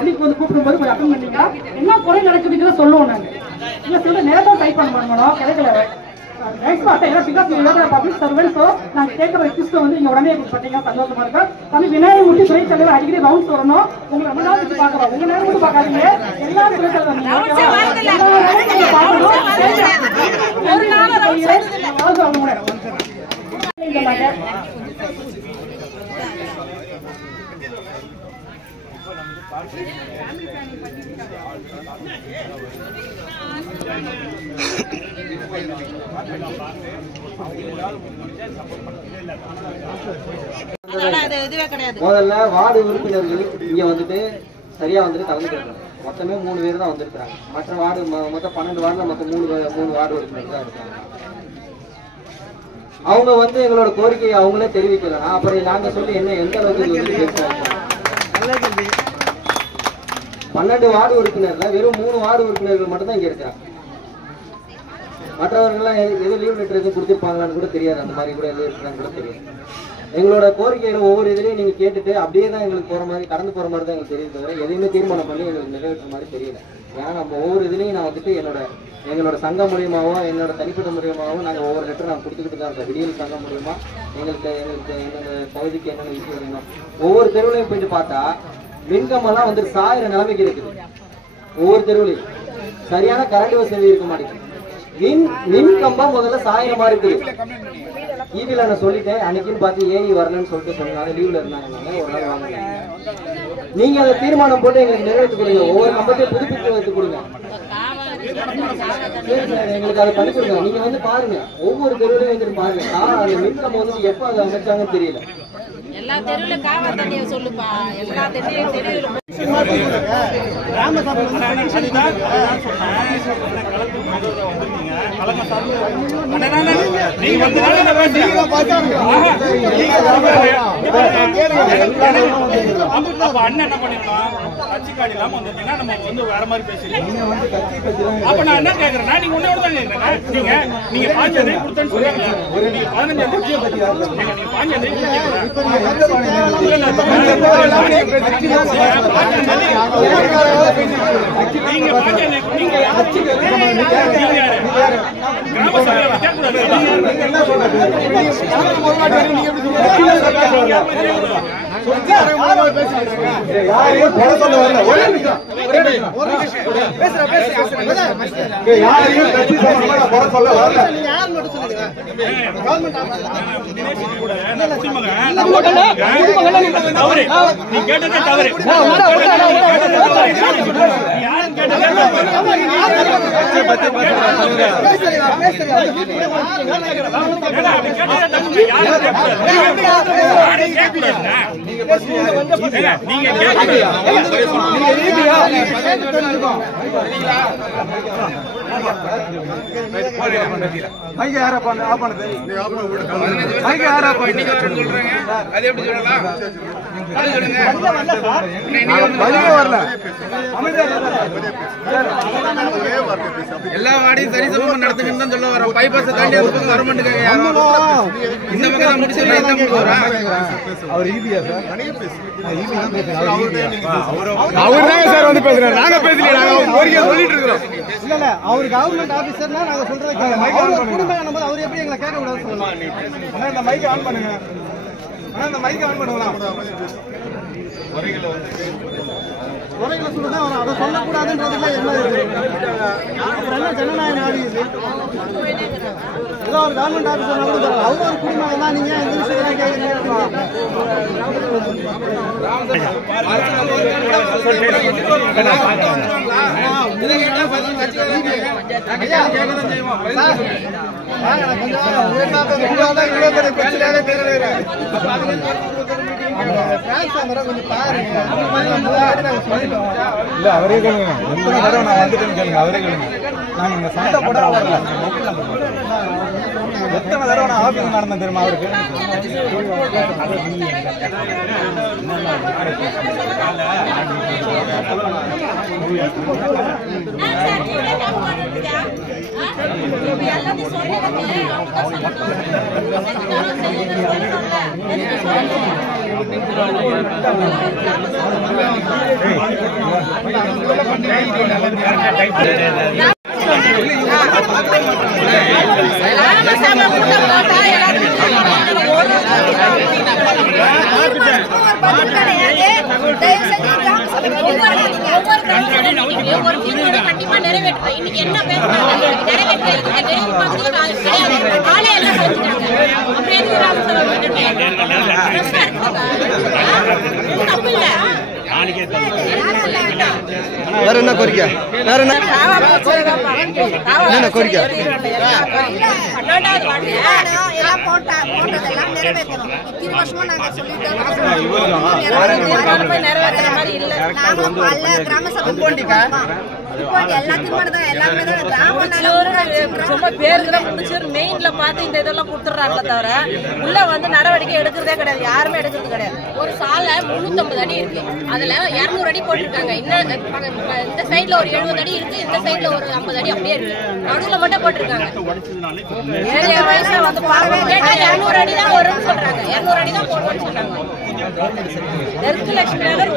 Public வந்து கூப்பிடும்போது கொஞ்சம் அட்டன் பண்ணீங்கன்னா என்ன குறை நடக்குதுன்னு சொல்லுவோம் நாங்கள். நீங்கள் சொல்ல நேரத்தை டைப் பண்ண பண்ணணும் கிடைக்கல பப்ளிக் சர்வெண்ட். ஸோ நாங்கள் கேட்குற ரெக்வஸ்ட்டை வந்து நீங்கள் உடனே பார்த்தீங்கன்னா சந்தோஷமா இருக்கும். தம்பி விநாயகமூர்த்தி துறை தலைவர் அடிக்கடி ரவுண்ட்ஸ் வரணும். உங்களை ரொம்ப நாள் வச்சு பார்க்குறோம். உங்கள் நேரம் மட்டும் பார்க்காதீங்க, எல்லா துறை தலைவர் முதல்ல வார்டு உறுப்பினர்கள் இங்க வந்துட்டு சரியா வந்துட்டு கலந்துக்கிறாங்க. மொத்தமே 3 பேர் தான் வந்திருக்காங்க. மற்ற வார்டு மொத்தம் 12 வார்டுல மொத்தம் 3 வார்டு உறுப்பினர்கள் தான் இருக்காங்க. அவங்க வந்து எங்களோட கோரிக்கையை அவங்களே தெரிவிக்கலாம். அப்புறம் நாங்க சொல்லி என்ன எந்த அளவுக்கு பேசுவாங்க. 12 வார்டு உறுப்பினர்ல வெறும் 3 வார்டு உறுப்பினர்கள் மட்டும் தான் இங்க இருக்கிறாங்க. மற்றவர்கள்லாம் எது லீவ் லெட்டர் எதுவும் கொடுத்துருப்பாங்களான்னு கூட தெரியாது. அந்த மாதிரி கூட எதுவும் இருக்கிறான்னு கூட தெரியாது. எங்களோட கோரிக்கைகளை ஒவ்வொரு இதுலையும் நீங்க கேட்டுட்டு அப்படியே தான் எங்களுக்கு போற மாதிரி கடந்து போற மாதிரி தான் எங்களுக்கு தெரியும் தவிர எதையுமே தீர்மானம் பண்ணி எங்களுக்கு நிறைவேற்ற மாதிரி தெரியல. ஏன்னா நம்ம ஒவ்வொரு இதுலையும் நான் வந்துட்டு எங்களோட சங்கம் மூலியமாவோ என்னோட தனிப்பட்ட மூலியமாகவும் நாங்கள் ஒவ்வொரு லெட்டர் நான் கொடுத்துக்கிட்டு தான் இருக்கோம். விடியல் சங்கம் மூலியமா எங்களுக்கு என்னென்ன பகுதிக்கு என்னென்ன விஷயம் வேணும். ஒவ்வொரு தெருவுலையும் போயிட்டு பார்த்தா மின்கம்பெல்லாம் வந்துட்டு சாயிர நிலைமைக்கு இருக்குது. ஒவ்வொரு தெருவுலையும் சரியான கரண்ட் வசதி இருக்க மாட்டேங்குது. மின் கம்பம் முதல்ல சாயிர மாதிரி இருக்குது. ஈவில நான் சொல்லிட்டேன், அன்னைக்குன்னு பார்த்து ஏறி வரலன்னு சொல்லிட்டு சொன்னாங்க. லீவ்ல இருந்தாங்க, ஒரு நாள் வாங்க. நீங்க அதை தீர்மானம் போட்டு எங்களுக்கு நிறைவேற்றி கொடுங்க. ஒவ்வொரு கம்பத்தையும் புதுப்பித்து வைத்து கொடுங்க. எங்களுக்கு அதை பண்ணி கொடுங்க. நீங்க வந்து பாருங்க, ஒவ்வொரு தெருவிலையும் வந்துட்டு பாருங்க. அந்த மின் கம்பம் வந்து எப்ப அதை அமைச்சாங்கன்னு தெரியல. எல்லா தெருவுல காவல் தண்ணியை சொல்லுப்பா. எல்லா தெருவிலும் தெருவில் அண்ணன் என்ன பண்ணிருக்கோம், கட்சி கார்டு இல்லாம வந்திருக்கீங்கன்னா நம்ம வந்து வேற மாதிரி பேசுறீங்க. அப்ப நான் என்ன கேக்குறேன்னா, நீங்க ஒன்னே தான் கேக்குறேன். நீங்க 5 தேதி கொடுத்தேன்னு சொல்றீங்க. நீங்க 15 தேதி நீங்க 5 தேதி எல்லா வாடியும் சரிசமமா நடத்துங்கன்னு தான் சொல்ல வரோம். பைபாஸ் தாண்டி அந்த பக்கம் வர மாட்டேங்க. இந்த பக்கம் முடிச்சு அவர் ஈபியா சார், அவர் தாங்க சார் வந்து பேசுறேன். நாங்க பேசல, நாங்க கோரிக்கை சொல்லிட்டு இருக்கிறோம். இல்ல இல்ல, அவர் கவர்மெண்ட் ஆபீசர்னா நாங்க சொல்றது குடும்பம் அவர் எப்படி எங்களை கேட்க கூடாது சொல்லுவாங்க. இந்த மைக் ஆன் பண்ணுங்க. இந்த மைக் ஆன் பண்ணுங்களா? குறைகளை சொல்லுதான் வரும். அதை சொல்லக்கூடாதுன்றதுல என்ன இருக்கு? அப்புறம் என்ன ஜனநாயக நாடு இது? ஏதோ ஒரு கவர்மெண்ட் ஆஃபீஸர் கூட அவரும் ஒரு குடிமகன் தான். நீங்க இந்த விஷயத்துல கேட்குறீங்க. இல்ல அவரே கேளுங்க. எத்தனை தடவை நான் வந்துட்டேன்னு கேளுங்க. அவரே கேளுங்க. நாங்க இங்க சண்டை போட வரல. எத்தனை தடவை நான் ஆபீஸ் நடந்தேன் தெரியுமா அவருக்கு? கண்டிப்பா நிறைவேற்ற இன்னைக்கு என்ன பேசுறாங்க வேற என்ன கோரிக்கை? வேற என்ன கோரிக்கை? மெயின்ல பார்த்து இந்த இதெல்லாம் கொடுத்துறாங்க தவிர உள்ள வந்து நடவடிக்கை எடுக்கிறதே கிடையாது. யாருமே எடுக்கிறது கிடையாது. ஒரு சாலை 350 அடி இருக்கு, அதுல 200 அடி போட்டிருக்காங்க. இந்த சைட்ல ஒரு 70 அடி இருக்கு, இந்த சைட்ல ஒரு 50 அடி அப்படியே இருக்கு. நடுவுல மட்டும் போட்டிருக்காங்க. 7 வயசுல வந்து கேட்டா 200 அடி தான் வரும்னு சொல்றாங்க. 200 அடி தான் போடுவோம்னு சொல்றாங்க. லட்சுமி நகர்